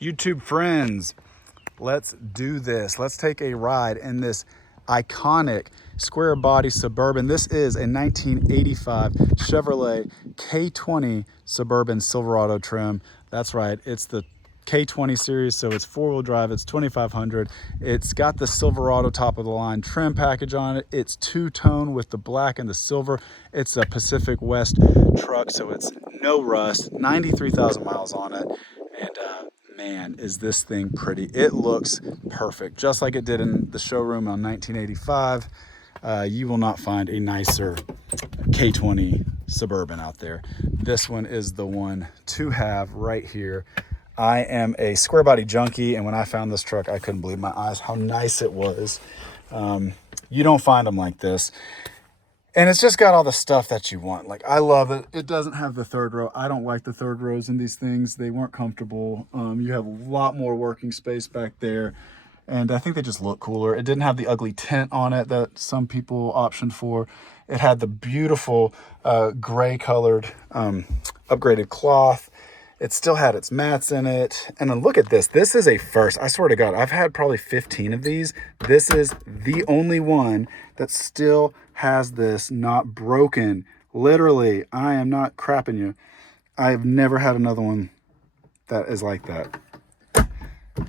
YouTube friends, let's do this. Let's take a ride in this iconic square body Suburban. This is a 1985 Chevrolet K20 Suburban Silverado trim. That's right, it's the K20 series, so it's four-wheel drive, it's 2500. It's got the Silverado top of the line trim package on it. It's two-tone with the black and the silver. It's a Pacific West truck, so it's no rust, 93,000 miles on it. And man, is this thing pretty. It looks perfect, just like it did in the showroom on 1985. You will not find a nicer K20 Suburban out there. This one is the one to have right here. I am a square body junkie, and when I found this truck, I couldn't believe my eyes how nice it was. You don't find them like this. And it's just got all the stuff that you want. Like, I love it. It doesn't have the third row. I don't like the third rows in these things. They weren't comfortable. You have a lot more working space back there. And I think they just look cooler. It didn't have the ugly tint on it that some people optioned for. It had the beautiful gray colored upgraded cloth. It still had its mats in it. And then look at this. This is a first. I swear to God, I've had probably 15 of these. This is the only one that still has this not broken. Literally, I am not crapping you. I have never had another one that is like that.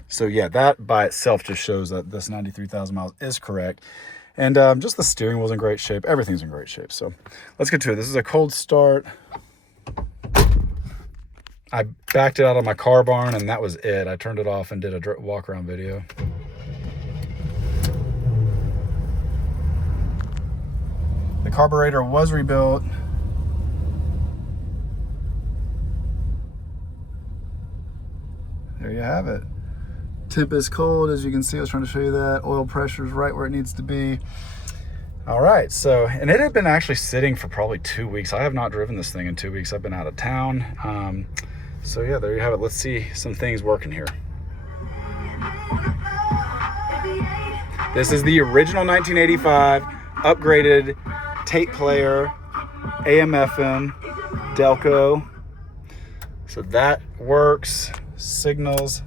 So yeah, that by itself just shows that this 93,000 miles is correct. And just the steering wheel's in great shape. Everything's in great shape. So let's get to it. This is a cold start. I backed it out of my car barn, and that was it. I turned it off and did a walk around video. The carburetor was rebuilt. There you have it. Temp is cold, as you can see. I was trying to show you that. Oil pressure is right where it needs to be. All right, so, and it had been actually sitting for probably 2 weeks. I have not driven this thing in 2 weeks. I've been out of town. So yeah, there you have it. Let's see some things working here. This is the original 1985 upgraded tape player, AM FM, Delco. So that works. Signals.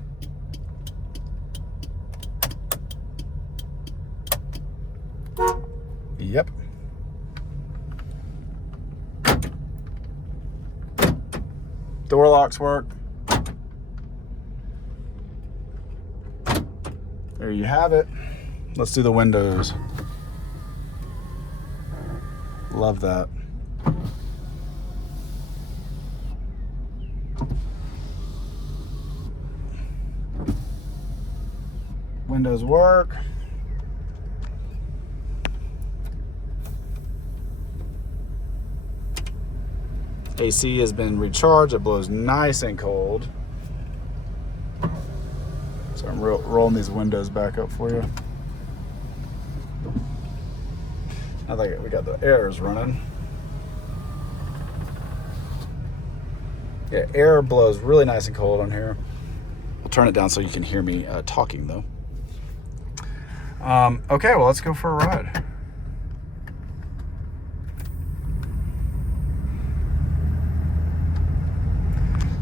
Yep. Door locks work. There you have it. Let's do the windows. Love that. Windows work. AC has been recharged. It blows nice and cold. So I'm rolling these windows back up for you. I think we got the airs running. Yeah, air blows really nice and cold on here. I'll turn it down so you can hear me talking though. Okay, well, let's go for a ride.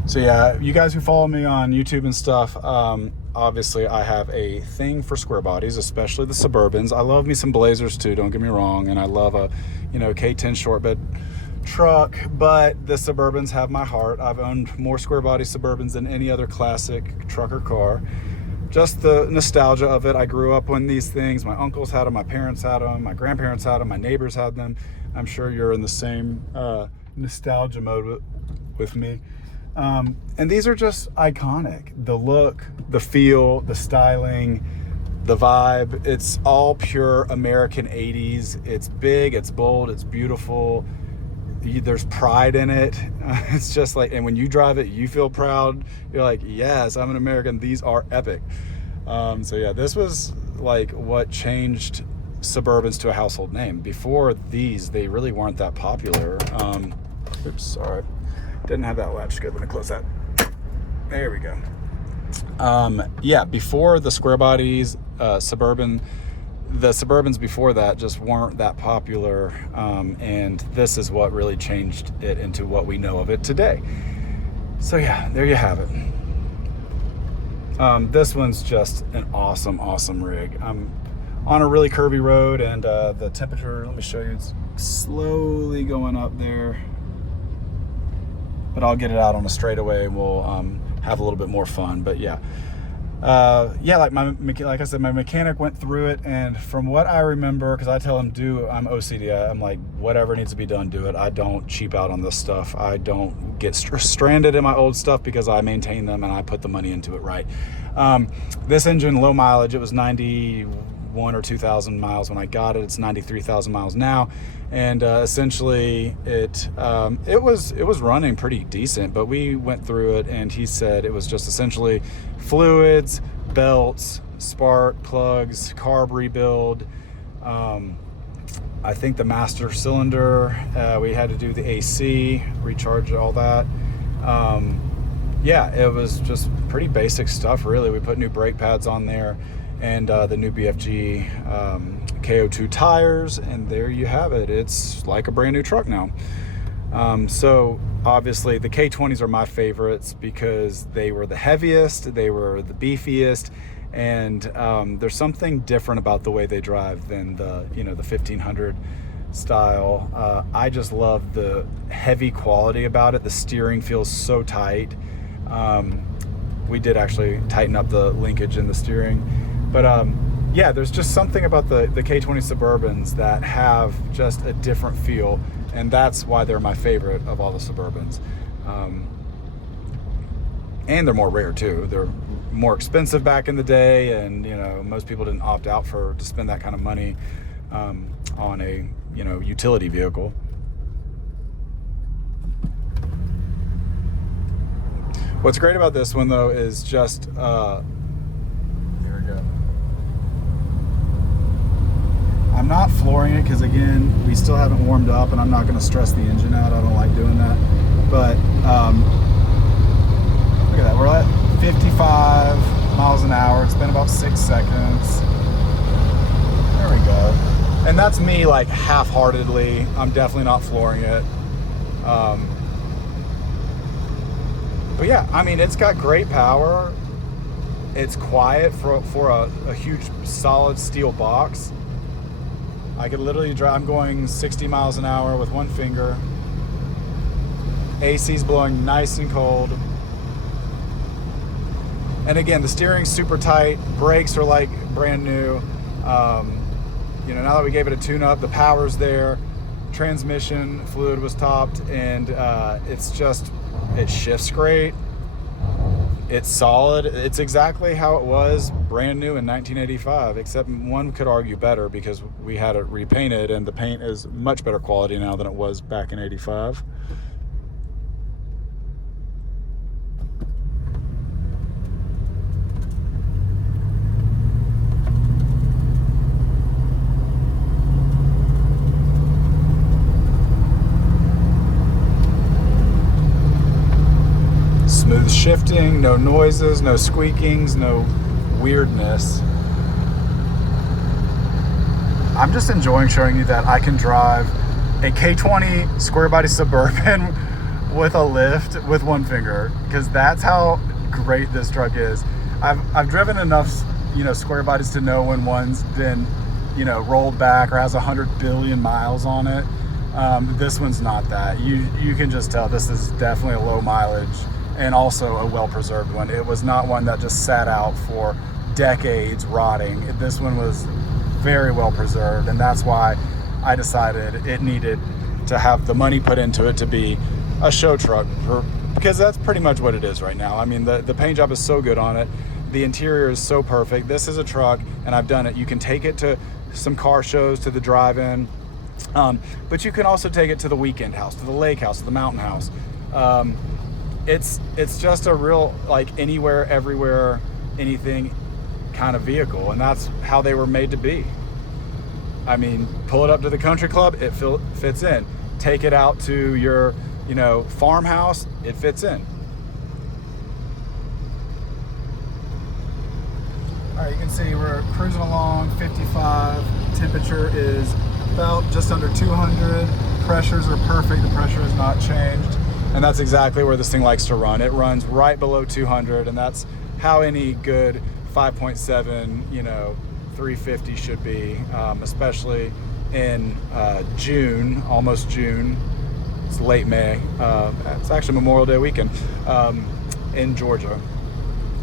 So yeah, you guys who follow me on YouTube and stuff, obviously I have a thing for square bodies, especially the Suburbans. I love me some Blazers too, don't get me wrong, and I love a, K10 short bed truck, but the Suburbans have my heart. I've owned more square body Suburbans than any other classic truck or car. Just the nostalgia of it. I grew up on these things. My uncles had them, my parents had them, my grandparents had them, my neighbors had them. I'm sure you're in the same nostalgia mode with me. And these are just iconic. The look, the feel, the styling, the vibe. It's all pure American 80s. It's big, it's bold, it's beautiful. There's pride in it. It's just like, and when you drive it, you feel proud. You're like, yes, I'm an American. These are epic. So yeah, this was like what changed Suburbans to a household name. Before these, they really weren't that popular. Oops, sorry. Didn't have that latch. Good, let me close that. There we go. Yeah, before the square bodies, the Suburbans before that just weren't that popular, and this is what really changed it into what we know of it today. So yeah, there you have it. This one's just an awesome rig. I'm on a really curvy road, and the temperature, let me show you, it's slowly going up there. But I'll get it out on a straightaway, and we'll have a little bit more fun. But yeah. Yeah, like I said, my mechanic went through it, and from what I remember, because I tell him I'm OCD, I'm like, whatever needs to be done, do it. I don't cheap out on this stuff. I don't get stranded in my old stuff because I maintain them and I put the money into it right. This engine, low mileage, it was 91 or 2,000 miles when I got it. It's 93,000 miles now, and essentially it was running pretty decent, but we went through it, and he said it was just essentially fluids, belts, spark plugs, carb rebuild. I think the master cylinder, we had to do the AC, recharge all that. Yeah, it was just pretty basic stuff, really. We put new brake pads on there, and the new BFG K02 tires, and there you have it. It's like a brand new truck now. So obviously the K20s are my favorites because they were the heaviest, they were the beefiest, and there's something different about the way they drive than the 1500 style. I just love the heavy quality about it. The steering feels so tight. We did actually tighten up the linkage in the steering, but yeah, there's just something about the K20 Suburbans that have just a different feel, and that's why they're my favorite of all the Suburbans. And they're more rare too. They're more expensive back in the day, and most people didn't opt out to spend that kind of money on a utility vehicle. What's great about this one though is just here we go. I'm not flooring it because, again, we still haven't warmed up, and I'm not going to stress the engine out. I don't like doing that. But look at that. We're at 55 miles an hour. It's been about 6 seconds. There we go. And that's me, like, half-heartedly. I'm definitely not flooring it. But yeah, I mean, it's got great power. It's quiet for a huge, solid steel box. I could literally drive. I'm going 60 miles an hour with one finger. AC's blowing nice and cold. And again, the steering's super tight. Brakes are like brand new. Now that we gave it a tune-up, the power's there. Transmission fluid was topped, and it shifts great. It's solid. It's exactly how it was brand new in 1985, except one could argue better because we had it repainted, and the paint is much better quality now than it was back in 85. Smooth shifting, no noises, no squeakings, no weirdness. I'm just enjoying showing you that I can drive a K20 square body Suburban with a lift with one finger, because that's how great this truck is. I've driven enough square bodies to know when one's been rolled back or has 100 billion miles on it. This one's not that. You can just tell this is definitely a low mileage and also a well-preserved one. It was not one that just sat out for decades rotting. This one was very well preserved, and that's why I decided it needed to have the money put into it to be a show truck, because that's pretty much what it is right now. I mean, the paint job is so good on it. The interior is so perfect. This is a truck, and I've done it. You can take it to some car shows, to the drive-in, but you can also take it to the weekend house, to the lake house, to the mountain house. It's just a real, like, anywhere, everywhere, anything kind of vehicle, and that's how they were made to be. I mean, pull it up to the country club, it fits in. Take it out to your farmhouse, it fits in. All right, you can see we're cruising along 55. Temperature is about just under 200. Pressures are perfect. The pressure has not changed. And that's exactly where this thing likes to run. It runs right below 200, and that's how any good 5.7, you know, 350 should be, especially in June, almost June. It's late May. It's actually Memorial Day weekend in Georgia.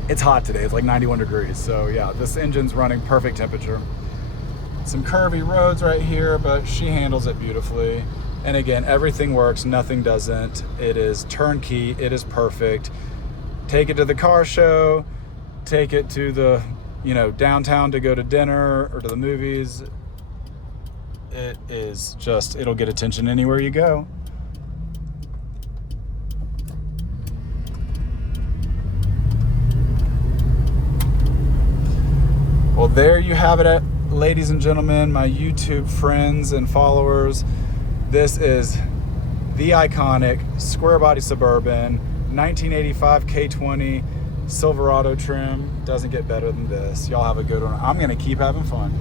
It's hot today. It's like 91 degrees. So yeah, this engine's running perfect temperature. Some curvy roads right here, but she handles it beautifully. And again, everything works, nothing doesn't. It is turnkey, it is perfect. Take it to the car show, take it to the, you know, downtown to go to dinner or to the movies. It is just, it'll get attention anywhere you go. Well, there you have it, ladies and gentlemen, my YouTube friends and followers. This is the iconic square body Suburban 1985 K20 Silverado trim. Doesn't get better than this. Y'all have a good one. I'm gonna keep having fun.